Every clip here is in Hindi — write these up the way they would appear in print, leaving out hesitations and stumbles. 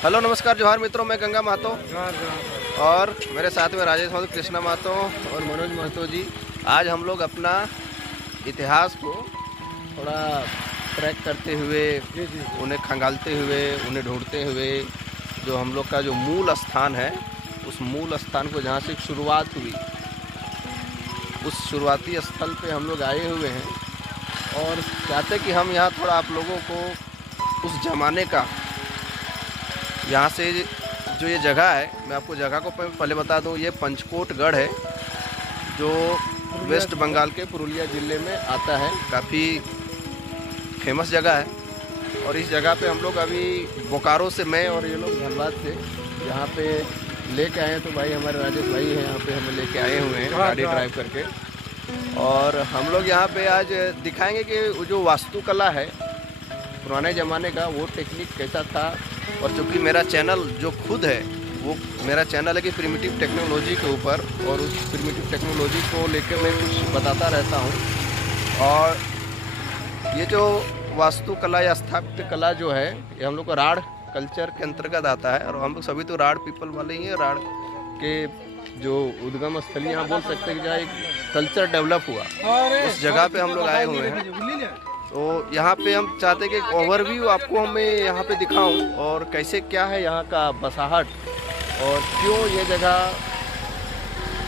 हेलो नमस्कार जोहार मित्रों, मैं गंगा महतो और मेरे साथ में राजेश महतो, कृष्णा महतो और मनोज महतो जी। आज हम लोग अपना इतिहास को थोड़ा ट्रैक करते हुए, उन्हें खंगालते हुए, उन्हें ढूंढते हुए, जो हम लोग का जो मूल स्थान है, उस मूल स्थान को जहाँ से शुरुआत हुई, उस शुरुआती स्थल पे हम लोग आए हुए हैं और चाहते कि हम यहाँ थोड़ा आप लोगों को उस ज़माने का, यहाँ से जो ये जगह है, मैं आपको जगह को पहले बता दूँ। ये पंचकोट गढ़ है जो वेस्ट बंगाल के पुरुलिया ज़िले में आता है। काफ़ी फेमस जगह है और इस जगह पे हम लोग अभी बोकारो से, मैं और ये लोग धनबाद से यहाँ पे लेके आए हैं। तो भाई हमारे राजेश भाई हैं यहाँ पे, हमें लेके आए हुए हैं गाड़ी ड्राइव करके। और हम लोग यहाँ पे आज दिखाएंगे कि जो वास्तुकला है पुराने ज़माने का, वो टेक्निक कैसा था। और चूँकि मेरा चैनल जो खुद है, वो मेरा चैनल है कि प्रिमिटिव टेक्नोलॉजी के ऊपर, और उस प्रिमिटिव टेक्नोलॉजी को लेकर मैं कुछ बताता रहता हूँ। और ये जो वास्तुकला या स्थापत्य कला जो है, ये हम लोग को राढ़ कल्चर के अंतर्गत आता है। और हम लोग सभी तो राढ़ पीपल वाले ही हैं। राढ़ के जो उद्गम स्थल, यहाँ बोल सकते हैं कि जहाँ एक कल्चर डेवलप हुआ, उस जगह पे हम लोग आए हुए हैं। तो यहाँ पे हम चाहते हैं कि एक ओवरव्यू आपको मैं यहाँ पे दिखाऊं, और कैसे क्या है यहाँ का बसाहट, और क्यों ये जगह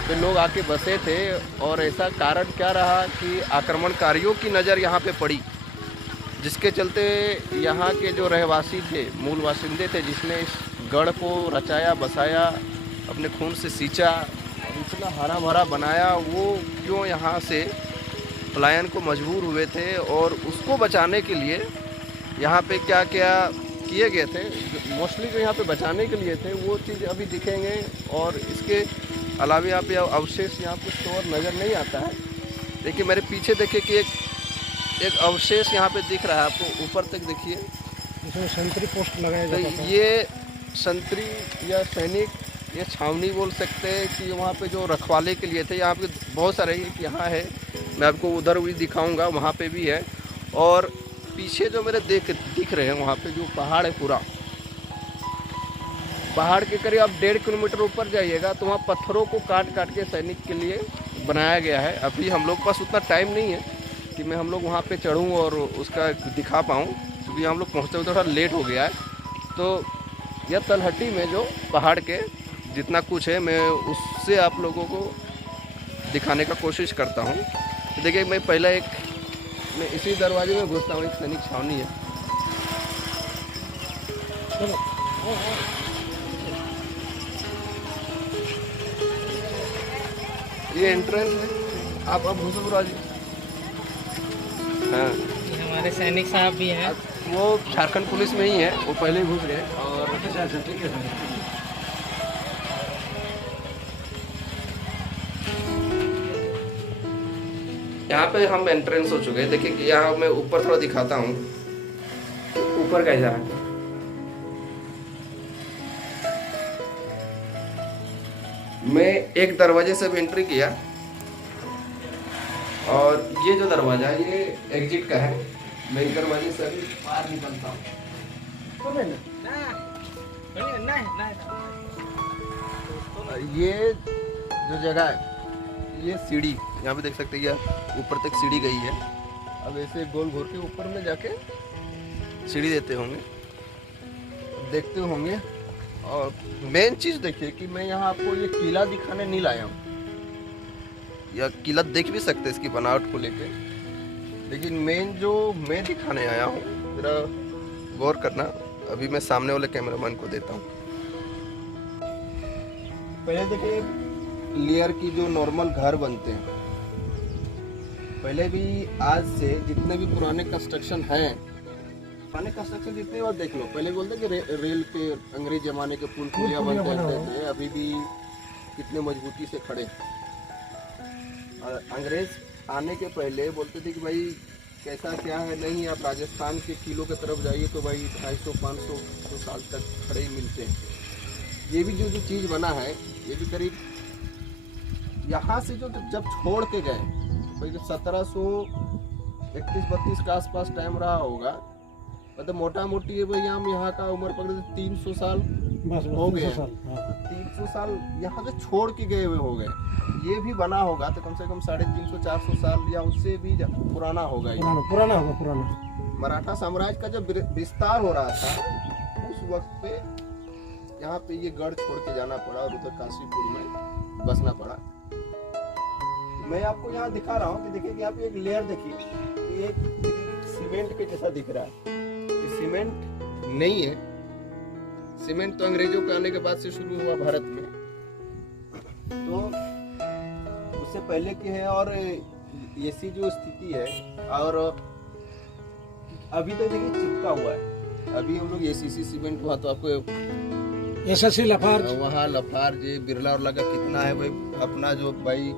पे लोग आके बसे थे, और ऐसा कारण क्या रहा कि आक्रमणकारियों की नज़र यहाँ पे पड़ी, जिसके चलते यहाँ के जो रहवासी थे, मूल बासिंदे थे, जिसने इस गढ़ को रचाया, बसाया, अपने खून से सींचा और इतना हरा भरा बनाया, वो क्यों यहाँ से पलायन को मजबूर हुए थे। और उसको बचाने के लिए यहाँ पे क्या क्या किए गए थे, मोस्टली जो यहाँ पे बचाने के लिए थे, वो चीज़ अभी दिखेंगे। और इसके अलावा यहाँ पे अवशेष यहाँ कुछ तो और नज़र नहीं आता है। देखिए मेरे पीछे देखिए कि एक अवशेष यहाँ पे दिख रहा है आपको, ऊपर तक देखिए, इसमें संतरी पोस्ट लगाया जाता था। ये संतरी या सैनिक, ये छावनी बोल सकते हैं कि वहाँ पे जो रखवाले के लिए थे। यहाँ पे बहुत सारे, यहाँ है, मैं आपको उधर भी दिखाऊंगा, वहाँ पे भी है। और पीछे जो मेरे दिख रहे हैं, वहाँ पे जो पहाड़ है, पूरा पहाड़ के करीब आप 1.5 किलोमीटर ऊपर जाइएगा तो वहाँ पत्थरों को काट काट के सैनिक के लिए बनाया गया है। अभी हम लोग के पास उतना टाइम नहीं है कि मैं हम लोग वहाँ पे चढ़ूँ और उसका दिखा पाऊँ, क्योंकि हम लोग पहुँचते हुए थोड़ा लेट हो गया है। तो यह तलहटी में जो पहाड़ के जितना कुछ है, मैं उससे आप लोगों को दिखाने का कोशिश करता हूँ। तो देखिए मैं इसी दरवाजे में घुसता हूँ। एक सैनिक छावनी है। ये एंट्रेंस है, आप अब घुसो राजी। हाँ, हमारे सैनिक साहब भी हैं। वो झारखंड पुलिस में ही है, वो पहले ही घुस गए। और ठीक है, यहाँ पे हम एंट्रेंस हो चुके हैं। देखिए कि यहाँ मैं ऊपर थोड़ा दिखाता हूँ, ऊपर कैसा है। मैं एक दरवाजे से भी एंट्री किया, और ये जो दरवाजा है, ये एग्जिट का है। मैं इस दरवाजे से अभी बाहर निकलता हूँ। ये जो जगह है, ये सीढ़ी यहाँ पे देख सकते हैं, ऊपर तक सीढ़ी गई है। अब ऐसे गोल घूर के ऊपर में जाके सीढ़ी देते होंगे, देखते होंगे। और मेन चीज़ देखिए कि मैं यहाँ आपको ये किला दिखाने नहीं लाया हूँ, या किला देख भी सकते इसकी बनावट को लेके, लेकिन मेन जो मैं दिखाने आया हूँ, जरा गौर करना। अभी मैं सामने वाले कैमरामैन को देता हूँ। पहले देखिए लेयर की जो नॉर्मल घर बनते हैं, पहले भी आज से जितने भी पुराने कंस्ट्रक्शन हैं, पुराने कंस्ट्रक्शन जितने बार देख लो, पहले बोलते कि रेल के अंग्रेज जमाने के पुल पुलिया बनते थे, अभी भी कितने मजबूती से खड़े। अंग्रेज आने के पहले बोलते थे कि भाई कैसा क्या है, नहीं आप राजस्थान के किलों की तरफ जाइए तो भाई 250-500 साल तक खड़े ही मिलते हैं। ये भी जो चीज़ बना है, ये भी करीब यहाँ से जो जब छोड़ के गए, 1731-32 के आसपास टाइम रहा होगा, मतलब मोटा मोटी है भाई हम यहाँ का उम्र पकड़े 300 साल बस हो गए 300 साल। हाँ। 300 साल यहाँ से छोड़ के गए हुए हो गए। ये भी बना होगा तो कम से कम 350-400 साल या उससे भी पुराना होगा ये। पुराना होगा, पुराना। मराठा साम्राज्य का जब विस्तार हो रहा था उस वक्त पे यहाँ पे ये गढ़ छोड़ के जाना पड़ा और उधर काशीपुर में बसना पड़ा। मैं आपको यहाँ दिखा रहा हूँ कि देखिए यहाँ पे एक लेयर देखिए, ये सीमेंट के जैसा दिख रहा है। ये सीमेंट नहीं है, सीमेंट तो अंग्रेजों के आने के बाद से शुरू हुआ भारत में, तो उससे पहले की है। और ऐसी जो स्थिति है, और अभी तो देखिए चिपका हुआ है। अभी हम लोग एसीसी सीमेंट वहाँ तो आपको एसएससी लाफार्ज, वहाँ लाफार्ज बिरला और लगा कितना है भाई अपना जो भाई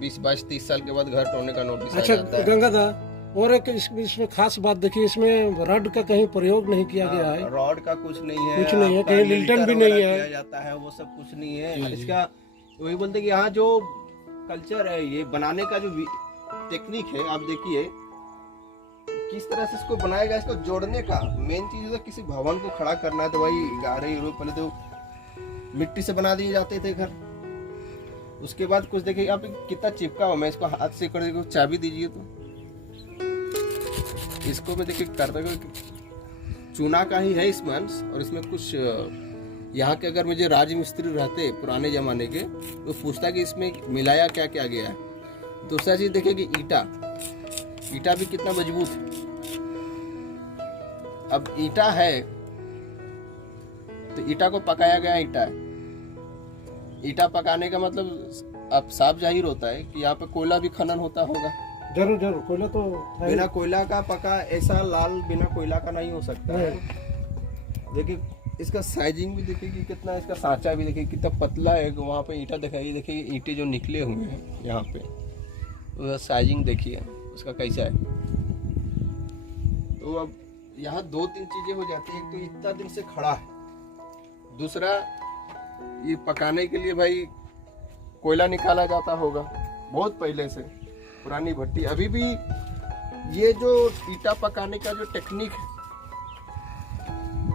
20-22-30 साल के बाद घर तोड़ने का नोटिस आ जाता है। गंगादा और एक इसमें खास बात देखिए, इसमें रड का कहीं प्रयोग नहीं किया गया है। रॉड का कुछ नहीं है, कुछ नहीं है, कहीं लिल्टन भी नहीं है किया जाता है, वो सब कुछ नहीं है। इसका वही बोलते कि यहाँ जो कल्चर है, ये बनाने का जो टेक्निक है, आप देखिए किस तरह से इसको बनाएगा, इसको जोड़ने का मेन चीज है। किसी भवन को खड़ा करना है तो भाई गारे पहले तो मिट्टी से बना दिए जाते थे घर। उसके बाद कुछ देखिए आप कितना चिपका हुआ, मैं इसको हाथ से कर देखो, चाबी दीजिए तो इसको मैं देखिए करता चूना का ही है इसमें, और इसमें कुछ यहाँ के अगर मुझे राजमिस्त्री रहते पुराने जमाने के तो पूछता कि इसमें मिलाया क्या क्या गया है। दूसरा चीज देखिए कि ईटा भी कितना मजबूत है। अब ईटा है तो ईटा को पकाया गया ईटा है। ईटा पकाने का मतलब अब साफ जाहिर होता है कि यहाँ पे कोयला भी खनन होता होगा। जरूर कोयला तो बिना कोयला का पका ऐसा लाल बिना कोयला का नहीं हो सकता है। देखिए इसका साइजिंग भी देखिए कि कितना, इसका सांचा भी देखिए कितना पतला है। वहाँ पे ईटा दिखाइए, देखिए ईंटें जो निकले हुए हैं यहाँ पे, उसका साइजिंग देखिए उसका कैसा है। तो अब यहाँ 2-3 चीजें हो जाती है। एक तो इतना दिन से खड़ा है, दूसरा ये पकाने के लिए भाई कोयला निकाला जाता होगा बहुत पहले से, पुरानी भट्टी। अभी भी ये जो ईटा पकाने का जो टेक्निक है,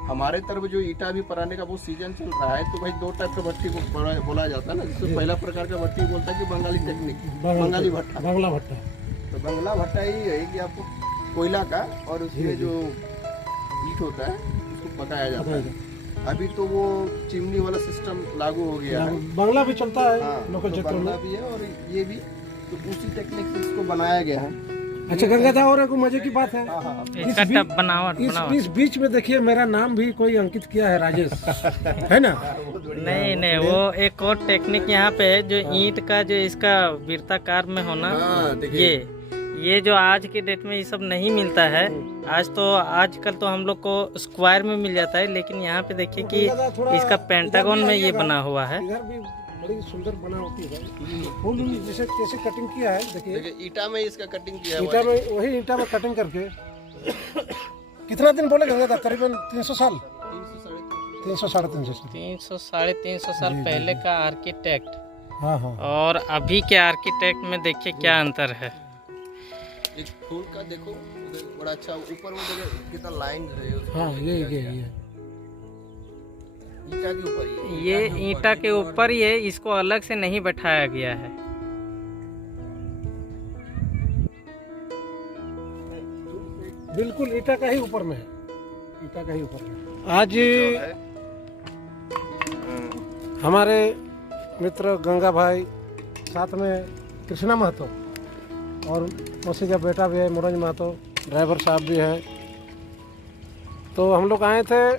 हमारे तरफ जो ईटा भी पकाने का वो सीजन चल रहा है, तो भाई 2 टाइप का भट्टी को बोला जाता है ना। जिसमें पहला प्रकार का भट्टी बोलता है कि बंगाली टेक्निक, बंगाली भट्टा, बांग्ला भट्टा। तो बंगला भट्टा ही है कि आपको कोयला का और उसमें जो ईट होता है उसको पकाया जाता है। अभी तो वो चिमनी वाला सिस्टम लागू हो गया है। बांग्ला भी चलता है, लोकल तो क्षेत्रों बांग्ला में। भी है और ये भी, तो उसी टेक्निक से इसको बनाया गया है। अच्छा गंगादा, और एक मजे की बात है, इसका बनावट इस बीच में देखिए मेरा नाम भी कोई अंकित किया है, राजेश है ना। नहीं वो एक और टेक्निक यहाँ पे है, जो ईंट का जो इसका वृत्ताकार में होना, ये जो आज के डेट में ये सब नहीं मिलता है। आजकल तो हम लोग को स्क्वायर में मिल जाता है, लेकिन यहाँ पे देखिए कि इसका पेंटागन में ये बना हुआ है। इधर भी बड़ी सुंदर बना होती है, फुल जैसे कैसे कटिंग किया है। देखिए ईटा में इसका कटिंग किया ईटा में, वही ईटा में कटिंग करके कितना दिन बोले गंगादा, करीबन 300 साल, 300 साढ़े 300 साल पहले का आर्किटेक्ट। हाँ और अभी के आर्किटेक्ट में देखिए क्या अंतर है। एक फूल का देखो बड़ा अच्छा, ऊपर में देखो कितना लाइन है। हाँ ये ईटा के ऊपर ये ईटा के ऊपर ये, इसको अलग से नहीं बैठाया गया है। बिल्कुल ईटा का ही ऊपर में है, ईटा का ही ऊपर में। आज हमारे मित्र गंगा भाई, साथ में कृष्णा महतो और मौसी का बेटा भी है मनोज महतो, ड्राइवर साहब भी हैं। तो हम लोग आए थे,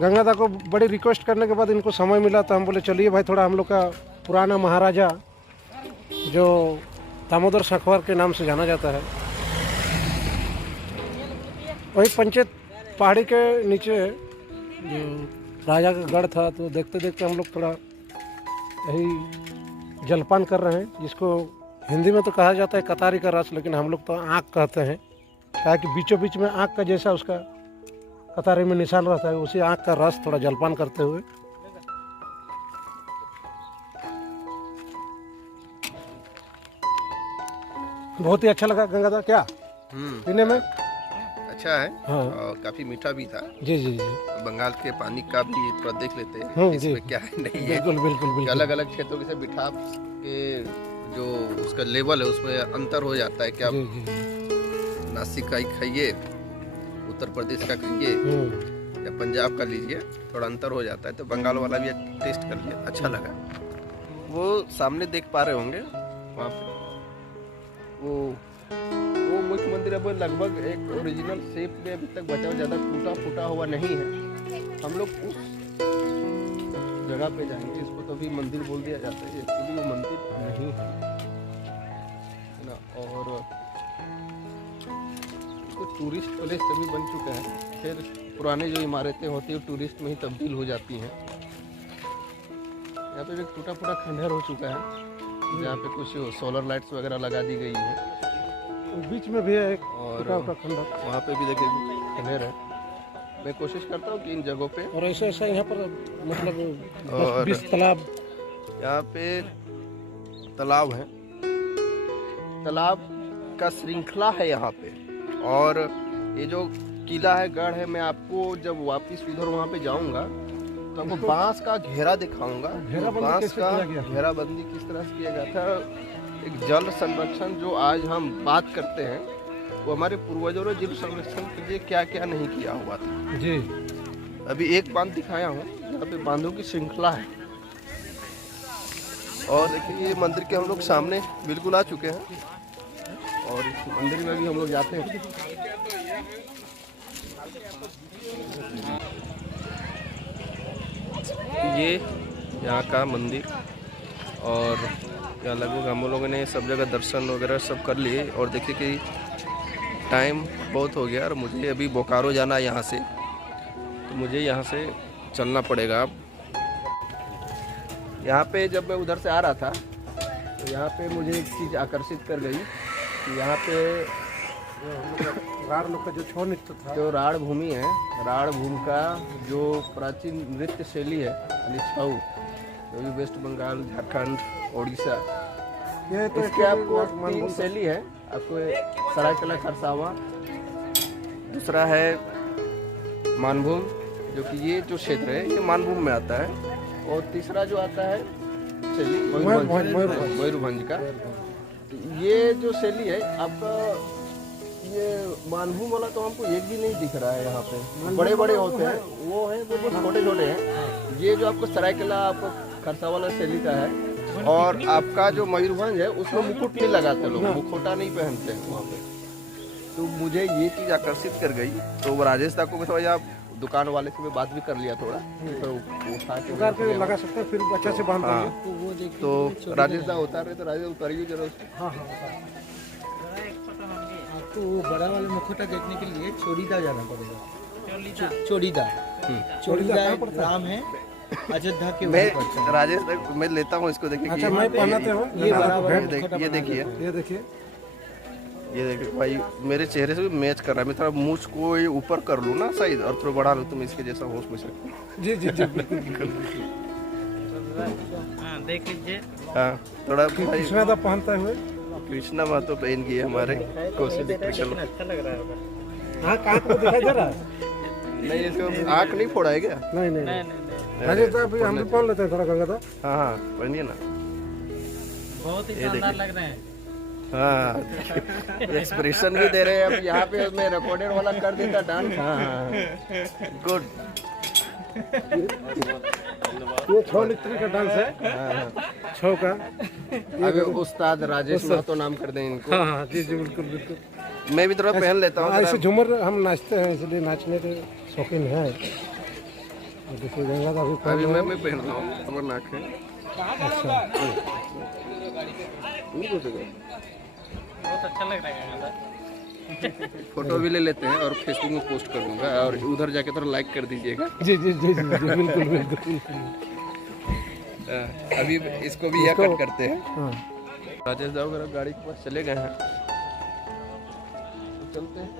गंगादा को बड़ी रिक्वेस्ट करने के बाद इनको समय मिला तो हम बोले चलिए भाई थोड़ा हम लोग का पुराना महाराजा जो दामोदर सखवर के नाम से जाना जाता है, वही पंचायत पहाड़ी के नीचे जो राजा का गढ़ था, तो देखते देखते हम लोग थोड़ा यही जलपान कर रहे हैं, जिसको हिंदी में तो कहा जाता है कतारी का रस, लेकिन हम लोग तो आँख कहते हैं, क्या कि बीचों बीच में आँख का जैसा उसका कतारी में निशान रहता है, उसी आँख का रस थोड़ा जलपान करते हुए। बहुत ही अच्छा लगा गंगादा, क्या पीने में अच्छा है हाँ। और काफी मीठा भी था। जी जी जी बंगाल के पानी का भी थोड़ा देख लेते हैं जी। इसमें क्या है नहीं है। बिल्कुल बिल्कुल बिल्कुल। अलग अलग क्षेत्रों के से मिठास के जो उसका लेवल है उसमें अंतर हो जाता है कि आप जी जी जी। नासिक का ही खाइए, उत्तर प्रदेश का खाइए या पंजाब का लीजिए, थोड़ा अंतर हो जाता है। तो बंगाल वाला भी टेस्ट कर लिया, अच्छा लगा। वो सामने देख पा रहे होंगे वहाँ पे वो मुख्य मंदिर है, वो लगभग एक ओरिजिनल शेप में अभी तक बचा हुआ, ज़्यादा टूटा फूटा हुआ नहीं है। हम लोग उस जगह पे जाएंगे, इसको तो अभी मंदिर बोल दिया जाता है, एक्चुअली वो मंदिर नहीं है ना। और तो टूरिस्ट प्लेस तभी बन चुका है, फिर पुराने जो इमारतें होती है टूरिस्ट में ही तब्दील हो जाती हैं। यहाँ पे एक टूटा फूटा खंडहर हो चुका है जहाँ पे कुछ सोलर लाइट्स वगैरह लगा दी गई हैं। बीच में भी है एक और खंडहर, वहाँ पे भी देखिए खंडहर है। मैं कोशिश करता हूँ कि इन जगहों पे, और ऐसा ऐसा यहाँ पर मतलब और 20 तालाब, यहाँ पे तालाब है, तालाब का श्रृंखला है यहाँ पे। और ये जो किला है, गढ़ है, मैं आपको जब वापस उधर वहाँ पे जाऊँगा तो आपको बांस का घेरा दिखाऊंगा। बांस का घेराबंदी किस तरह से किया गया था। एक जल संरक्षण जो आज हम बात करते हैं, वो हमारे पूर्वजों ने जल संरक्षण के लिए क्या क्या नहीं किया हुआ था जी। अभी एक बांध दिखाया हूँ, यहाँ पे बांधों की श्रृंखला है। और देखिए ये मंदिर के हम लोग सामने बिल्कुल आ चुके हैं, और इस मंदिर में भी हम लोग जाते हैं। ये यहाँ का मंदिर, और यहाँ लगभग हम लोगों ने सब जगह दर्शन वगैरह सब कर लिए। और देखिए कि टाइम बहुत हो गया और मुझे अभी बोकारो जाना है यहाँ से, तो मुझे यहाँ से चलना पड़ेगा। अब यहाँ पे जब मैं उधर से आ रहा था तो यहाँ पे मुझे एक चीज़ आकर्षित कर गई कि यहाँ पे राड़ लोग का जो छौ नृत्य था, जो राड़ भूमि है, राड़ भूमि का जो प्राचीन नृत्य शैली है यानी छऊ, जो भी वेस्ट बंगाल, झारखंड, उड़ीसा, ये तो इसके आपको 3 शैली है। आपको सरायकला खरसावा, दूसरा है मानभूम, जो कि ये जो क्षेत्र है ये मानभूम में आता है, और तीसरा जो आता है शैली मयूरभंज का। ये जो शैली है आपका, ये मानभूम वाला तो हमको एक भी नहीं दिख रहा है यहाँ पे। बड़े बड़े होते हैं वो है, वो बहुत छोटे छोटे हैं। ये जो आपको सरायकला, आपको खरसा वाला शैली का है। और आपका जो मयूरभंज है उसमें मुकुट नहीं लगाते लोग, मुखोटा नहीं पहनते हैं वहाँ पे। तो मुझे ये चीज़ आकर्षित कर गई। तो राजेश दा को थोड़ा आप दुकान वाले से मैं बात भी कर लिया थोड़ा, तो उठा के लगा सकते हैं, फिर अच्छा से बांध देंगे। तो वो तो राजेश दा उतार रहे, तो राजेश उतारिए जरा उसको। हाँ हाँ। तो बड़ा वाला मुखोटा देखने के लिए चोरीदा जाना पड़ेगा। चोरीदा राम है अयोध्या के। मैं राजेश मैं लेता हूँ इसको, देखिए। अच्छा मैं पहनाते हूँ ये बड़ा ये देखिए, ये देखिए, ये देखिए भाई, मेरे चेहरे से भी मैच कर रहा है। मैं थोड़ा मूछ को ये ऊपर कर लूँ ना साइज, और थोड़ा बढ़ा लूँ, तुम इसके जैसा होश में सकते। जी जी जी बिल्कुल। देख लीजिए। हाँ थोड़ा भाई कृष्णा दा पहनते हुए, कृष्णा महतो पहन की है हमारे कोसी इलेक्ट्रिकल। अच्छा लग रहा होगा। हाँ कांच में दिखाई दे रहा है? नहीं, इसको आँख नहीं फोड़ा है क्या? नहीं नहीं नहीं नहीं, राजेश साहब भी हम भी पहन लेते हैं थोड़ा गंगा दा। हाँ हाँ पहनिए ना। बहुत ही शानदार लग रहे हैं। हाँ एक्सप्रेशन भी दे रहे हैं। अब यहाँ पे मैं रिकॉर्डेड वाला कर देता डांस। हाँ गुड। ये छौ नृत्य का डांस है, छौ का। अभी उस्ताद राजेश महतो नाम कर दें इनको। हाँ हाँ जी जी बिल्कुल बिल्कुल। मैं भी थोड़ा पहन लेता हूँ। ऐसे झूमर हम नाचते हैं, इसलिए नाचने के शौकीन हैं। देखिए गंगा दा भी अभी पहन मैं पहन रहा हूँ, खतरनाक है। अच्छा बहुत अच्छा लग रहा है। फोटो भी ले लेते हैं और फेसबुक में पोस्ट कर दूंगा, और उधर जाके थोड़ा लाइक कर दीजिएगा। जी जी जी जी जी बिल्कुल बिल्कुल। अभी इसको भी यह कट करते हैं। हाँ राजेश दाऊ वगैरह गाड़ी के पास चले गए हैं, तो चलते हैं।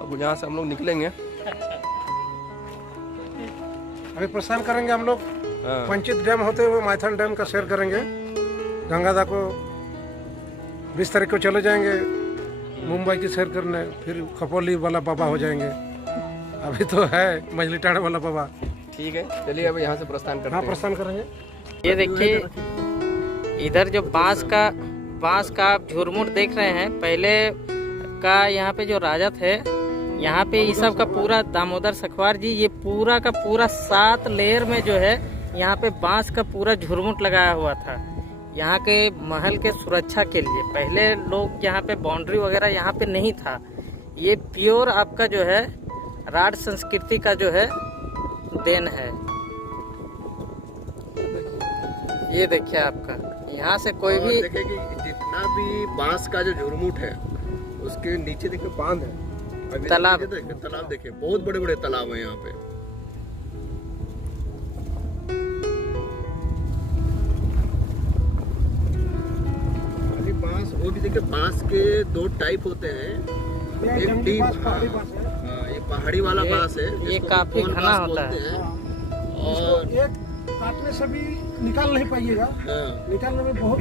अब यहाँ से हम लोग निकलेंगे। अभी प्रस्थान करेंगे हम लोग। हाँ। पंचित डैम होते हुए माइथन डैम का सैर करेंगे। गंगा दा को 20 तारीख को चले जाएंगे मुंबई की सैर करने, फिर खपोली वाला बाबा हो जाएंगे। अभी तो है मछली टाड़ा वाला बाबा। ठीक है, चलिए अब यहाँ से प्रस्थान करते हाँ, हैं। प्रस्थान करेंगे। ये देखिए इधर जो बांस का आप झुरमुट देख रहे हैं, पहले का यहाँ पे जो राजा थे, यहाँ पे ये सब का पूरा दामोदर सखवार जी, ये पूरा का पूरा 7 लेयर में जो है यहाँ पे बांस का पूरा झुरमुट लगाया हुआ था यहाँ के महल के सुरक्षा के लिए। पहले लोग यहाँ पे बाउंड्री वगैरह यहाँ पे नहीं था। ये प्योर आपका जो है राठ संस्कृति का जो है देन है। ये देखिए आपका यहाँ से कोई भी देखिए कि जितना भी बांस का जो झुरमुट है उसके नीचे देखिए बांध है, अभी तालाब। तालाब देखिए, बहुत बड़े बड़े तालाब है यहाँ पे। अभी बांस, वो भी देखिए बांस के 2 टाइप होते हैं। एक डीप, हाँ, ये पहाड़ी वाला बांस है, ये जिसको काफी कौन घना बांस होता बोलते है। हैं। और एक काटने से भी निकाल नहीं पाइएगा, हाँ, निकालने में बहुत।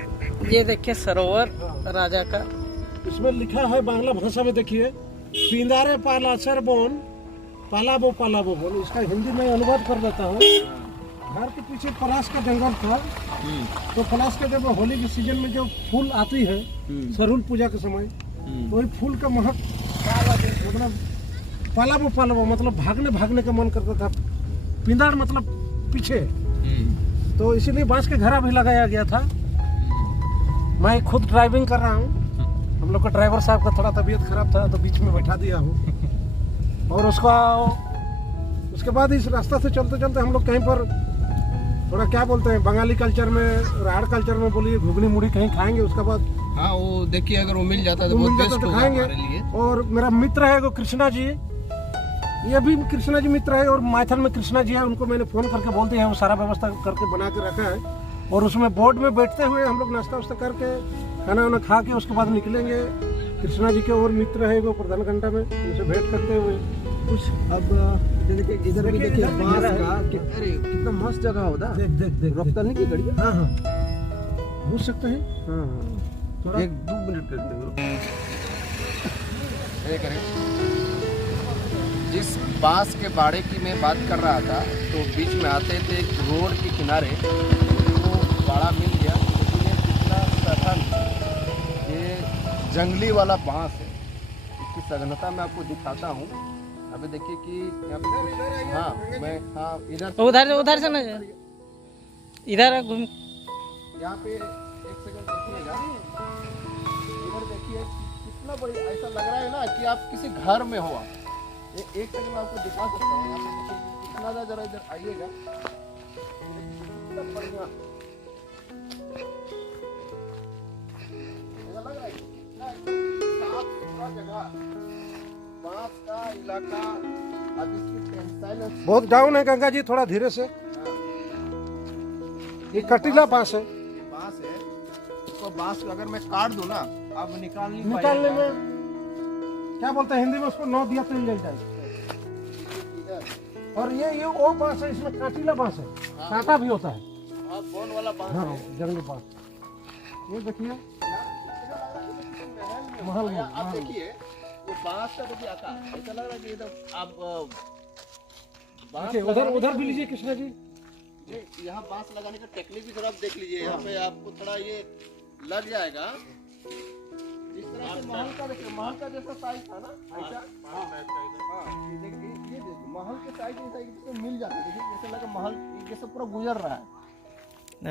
ये देखिए सरोवर राजा का। इसमें लिखा है बांग्ला भाषा में, देखिए, पिंदारे पालासर बोन पालाबो बोन। इसका हिंदी में अनुवाद कर देता हूँ। घर के पीछे पलाश का जंगल था, तो पलाश का जब होली के सीजन में जो फूल आती है सरुल पूजा के समय, तो वही फूल का महक, मतलब पालाबो मतलब भागने का मन करता था। पिंदार मतलब पीछे, तो इसीलिए बांस के घरा भी लगाया गया था। मैं खुद ड्राइविंग कर रहा हूँ, हम लोग का ड्राइवर साहब का थोड़ा तबीयत खराब था तो बीच में बैठा दिया हूँ। और उसके बाद इस रास्ता से चलते चलते हम लोग कहीं पर थोड़ा क्या बोलते हैं बंगाली कल्चर में, राढ़ कल्चर में बोलिए, घुगनी मुड़ी कहीं खाएंगे। उसके बाद हाँ, वो देखिए अगर वो मिल जाता है तो वो बहुत मिल जाता बेस्ट तो होगा खाएंगे। हमारे लिए। और मेरा मित्र है वो कृष्णा जी, ये भी कृष्णा जी मित्र है, और माइथन में कृष्णा जी है, उनको मैंने फ़ोन करके बोल दिया है, वो सारा व्यवस्था करके बना के रखा है। और उसमें बोर्ड में बैठते हुए हम लोग नाश्ता वास्ता करके खाना वाना खा के उसके बाद निकलेंगे। कृष्णा जी के और मित्र है वो प्रधान घंटा में, उनसे भेंट करते हुए कुछ। अब देखिए इधर भी देखिए बांस का, अरे कितना मस्त जगह होता है। देख रफ्तार नहीं की गाड़ी। हाँ हाँ, पूछ सकते हैं। हाँ, थोड़ा 1-2 मिनट करते हो। ये करें। जिस बांस के बाड़े की मैं बात कर रहा था, तो बीच में आते थे एक रोड के किनारे, तो बाड़ा मिल गया। देखिए कितना सघन, ये जंगली वाला बांस है। इसकी सघनता मैं आपको दिखाता हूँ। अभी देखिए कि यहाँ पे कुछ, हाँ मैं, हाँ उधर से ना, इधर घूम। यहाँ पे एक सेकंड देखिएगा, इधर देखिए कितना बड़ी, ऐसा लग रहा है ना कि आप किसी घर में हो। एक सेकंड में आपको दिखा सकता हूँ। यहाँ पे देखिए कितना ज़्यादा, जरा इधर आइएगा, कितना बढ़िया ऐसा लग रहा है, कितना एकदम साफ सुथरा जगह, बांस का इलाका। अब इसकी टेंसाइल बहुत डाउन है गंगा जी, थोड़ा धीरे से। ये कटीला बांस है। बांस है, इसको बांस को अगर मैं काट दूं ना, अब निकालने निकालने में क्या बोलते हैं हिंदी में, उसको 9 दिया तेल जल जाएगा। और ये वो बांस है, इसमें काटीला बांस है, कांटा भी होता है। हाँ, बोन वाला बांस हाँ, है। जंगली बांस। ये देखिए महल में, आप देखिए ये बांस का देखिए आकार, ऐसा लग रहा है कि एकदम आप बांस देखिए उधर भी लीजिए कृष्णा जी। यहाँ बांस लगाने का टेक्निक भी थोड़ा आप देख लीजिए। यहाँ पे आपको थोड़ा ये लग जाएगा। इस तरह से महल का देखिए, महल का जैसा साइज था ना, ऐसा। हाँ, ये देखिए महल के साइज जैसा इसमें मिल जाता है। देखिए जैसे लगा महल जैसे पूरा गुजर रहा है,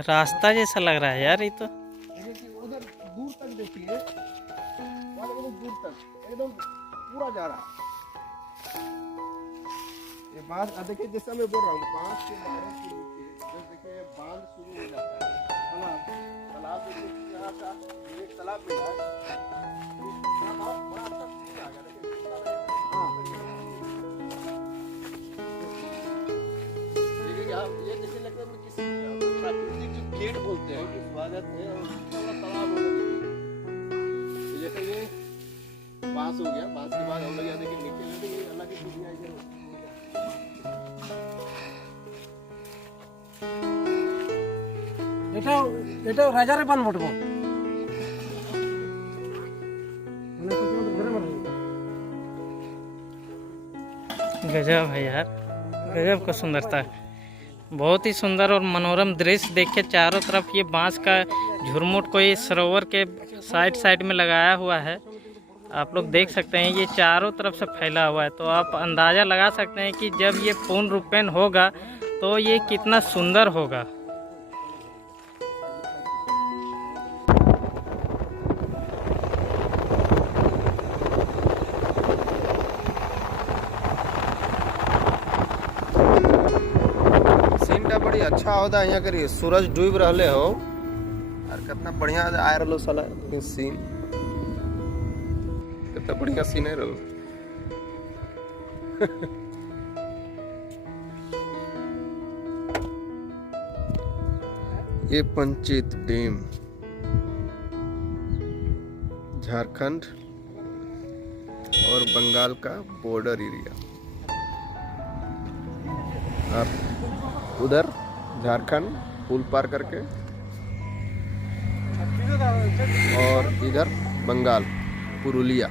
रास्ता जैसा लग रहा है यार ये तो। देखिए उधर दूर तक देखिए, दूर तक एकदम पूरा जा रहा है ये बांस। देखिए जैसा मैं बोल रहा हूँ, बांस के बारे से देखिए बांध शुरू हो जाता है। तालाब देखिए, यहाँ का एक तालाब मिला है, बड़ा अच्छा सीन आ गया। देखिए ये जैसे लगता है किसी प्राकृतिक जो गेट बोलते हैं कि स्वागत है, बड़ा तालाब होगा। जैसे ये बांस हो गया, बांस के बाद हम लोग यहाँ देखिए नीचे में भी अलग ही दुनिया इधर होती है। এটা রাজারে বান বটবো। गजब है यार, गजब का सुंदरता है। बहुत ही सुंदर और मनोरम दृश्य देखिए। चारों तरफ ये बांस का झुरमुट को इस सरोवर के साइड साइड में लगाया हुआ है। आप लोग देख सकते हैं ये चारों तरफ से फैला हुआ है। तो आप अंदाज़ा लगा सकते हैं कि जब ये पूर्ण रूपेण होगा तो ये कितना सुंदर होगा। सीनटा बड़ी अच्छा होता है यहाँ करी सूरज डूब रहे हो और कितना बढ़िया आ रहा साला सीन, कितना बढ़िया सीन है रहो। ये पंचित डैम झारखंड और बंगाल का बॉर्डर एरिया, और उधर झारखंड पुल पार करके और इधर बंगाल पुरुलिया।